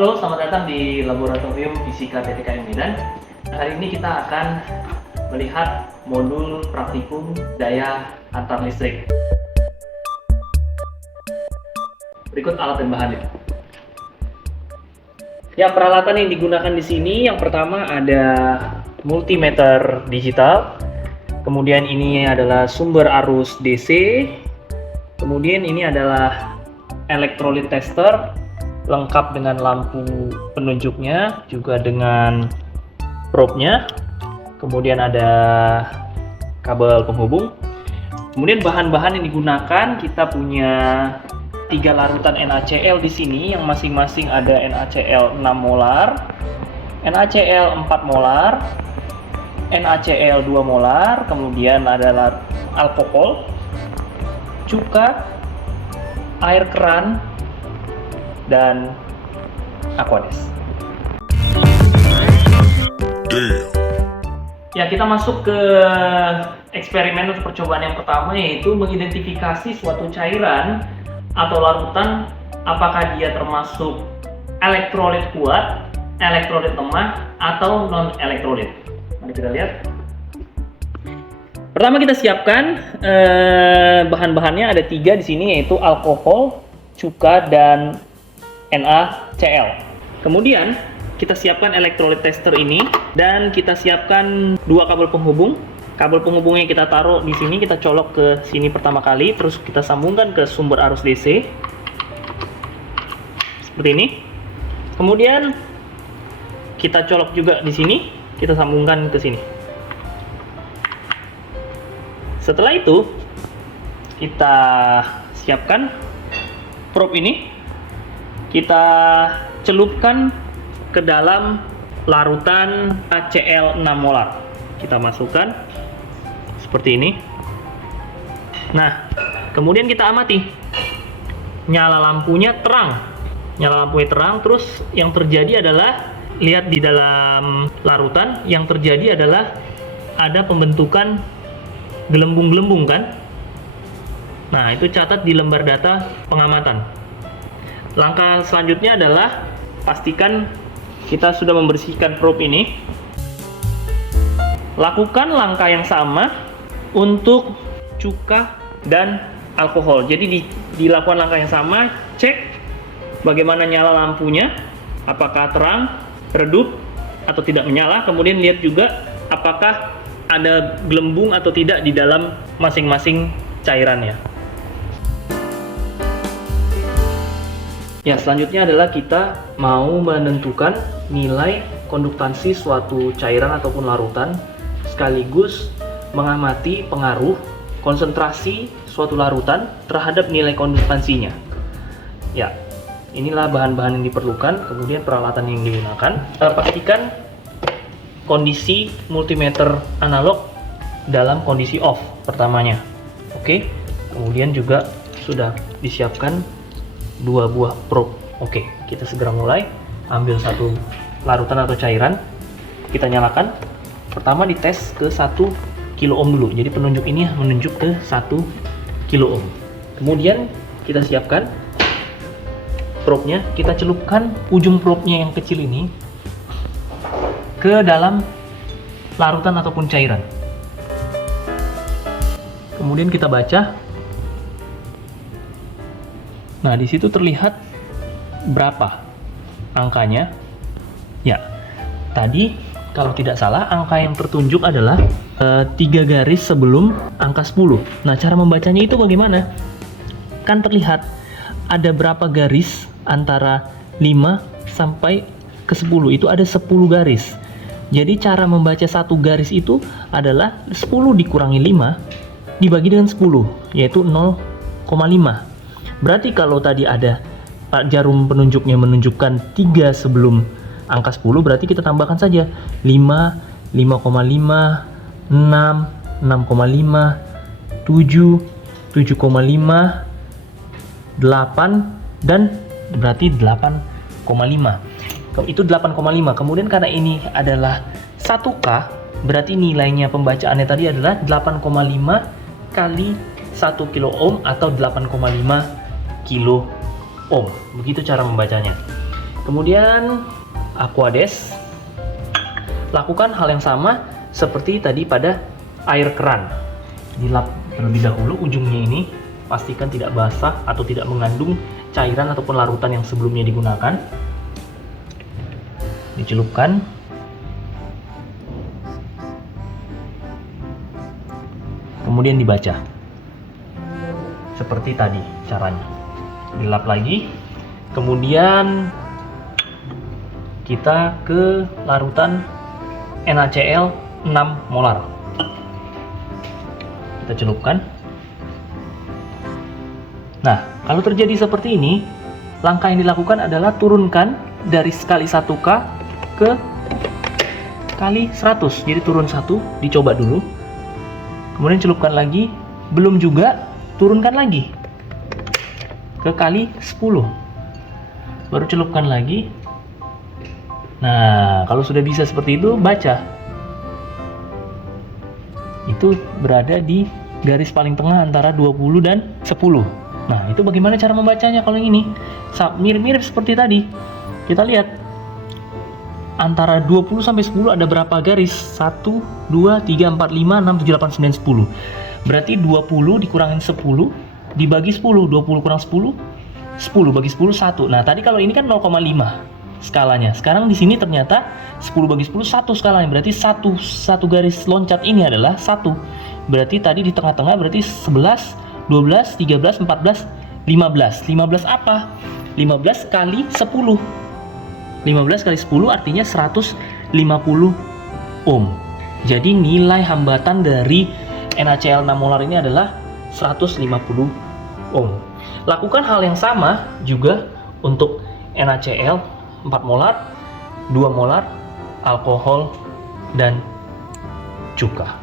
Halo, selamat datang di Laboratorium Fisika TTKM Medan. Hari ini kita akan melihat modul praktikum daya antar listrik. Berikut alat dan bahannya. Ya, peralatan yang digunakan di sini yang pertama ada multimeter digital. Kemudian ini adalah sumber arus DC. Kemudian ini adalah elektrolit tester lengkap dengan lampu penunjuknya, juga dengan probe-nya. Kemudian ada kabel penghubung. Kemudian bahan-bahan yang digunakan, kita punya 3 larutan NaCl di sini yang masing-masing ada NaCl 6 molar, NaCl 4 molar, NaCl 2 molar, kemudian ada alkohol, cuka, air keran, dan Aquades. Ya, kita masuk ke eksperimen atau percobaan yang pertama, yaitu mengidentifikasi suatu cairan atau larutan apakah dia termasuk elektrolit kuat, elektrolit lemah, atau non elektrolit. Mari kita lihat. Pertama kita siapkan bahan-bahannya, ada 3 di sini, yaitu alkohol, cuka, dan NaCl. Kemudian kita siapkan elektrolit tester ini dan kita siapkan 2 kabel penghubung. Kabel penghubungnya kita taruh di sini, kita colok ke sini pertama kali, terus kita sambungkan ke sumber arus DC seperti ini. Kemudian kita colok juga di sini, kita sambungkan ke sini. Setelah itu kita siapkan probe ini, kita celupkan ke dalam larutan NaCl 6 molar. Kita masukkan seperti ini. Nah, kemudian kita amati. Nyala lampunya terang. Nyala lampunya terang, terus yang terjadi adalah, lihat di dalam larutan, yang terjadi adalah ada pembentukan gelembung-gelembung kan? Nah, itu catat di lembar data pengamatan. Langkah selanjutnya adalah pastikan kita sudah membersihkan probe ini. Lakukan langkah yang sama untuk cuka dan alkohol. Jadi dilakukan langkah yang sama, cek bagaimana nyala lampunya, apakah terang, redup, atau tidak menyala. Kemudian lihat juga apakah ada gelembung atau tidak di dalam masing-masing cairannya. Ya, selanjutnya adalah kita mau menentukan nilai konduktansi suatu cairan ataupun larutan, sekaligus mengamati pengaruh konsentrasi suatu larutan terhadap nilai konduktansinya. Ya, inilah bahan-bahan yang diperlukan, kemudian peralatan yang digunakan. Pastikan kondisi multimeter analog dalam kondisi off pertamanya. Oke, kemudian juga sudah disiapkan 2 buah probe. Oke, kita segera mulai. Ambil 1 larutan atau cairan, kita nyalakan. Pertama dites ke 1 kilo ohm dulu. Jadi penunjuk ini menunjuk ke 1 kilo ohm. Kemudian kita siapkan probe-nya, kita celupkan ujung probe-nya yang kecil ini ke dalam larutan ataupun cairan. Kemudian kita baca. Nah, di situ terlihat berapa angkanya. Ya, tadi kalau tidak salah angka yang tertunjuk adalah 3 garis sebelum angka 10. Nah, cara membacanya itu bagaimana? Kan terlihat ada berapa garis antara 5 sampai ke 10, itu ada 10 garis. Jadi cara membaca satu garis itu adalah 10 dikurangi 5 dibagi dengan 10, yaitu 0,5. Berarti kalau tadi ada jarum penunjuknya menunjukkan 3 sebelum angka 10, berarti kita tambahkan saja 5, 5,5, 6, 6,5, 7, 7,5, 8, dan berarti 8,5. Itu 8,5. Kemudian karena ini adalah 1K, berarti nilainya pembacaannya tadi adalah 8,5 kali 1 kilo ohm atau 8,5 kilo ohm. Begitu cara membacanya. Kemudian Aquades, lakukan hal yang sama seperti tadi pada air keran. Dilap terlebih dahulu ujungnya ini, pastikan tidak basah atau tidak mengandung cairan ataupun larutan yang sebelumnya digunakan. Dicelupkan. Kemudian dibaca. Seperti tadi caranya. Dilap lagi. Kemudian kita ke larutan NaCl 6 molar. Kita celupkan. Nah, kalau terjadi seperti ini, langkah yang dilakukan adalah turunkan dari skali 1K ke kali 100. Jadi turun 1, dicoba dulu. Kemudian celupkan lagi, belum juga, turunkan lagi ke kali 10. Baru celupkan lagi. Nah, kalau sudah bisa seperti itu, baca. Itu berada di garis paling tengah antara 20 dan 10. Nah, itu bagaimana cara membacanya kalau yang ini? Mirip-mirip seperti tadi. Kita lihat. Antara 20 sampai 10 ada berapa garis? 1, 2, 3, 4, 5, 6, 7, 8, 9, 10. Berarti 20 dikurangin 10 dibagi 10. 20 kurang 10, 10 bagi 10, 1. Nah, tadi kalau ini kan 0,5 skalanya. Sekarang di sini ternyata 10 bagi 10 1 skalanya. Berarti satu garis loncat ini adalah 1. Berarti tadi di tengah-tengah berarti 11, 12, 13, 14, 15. 15 apa? 15 kali 10. 15 kali 10 artinya 150 ohm. Jadi nilai hambatan dari NaCl 6 molar ini adalah 150 ohm. Lakukan hal yang sama juga untuk NaCl 4 molar, 2 molar, alkohol, dan cuka.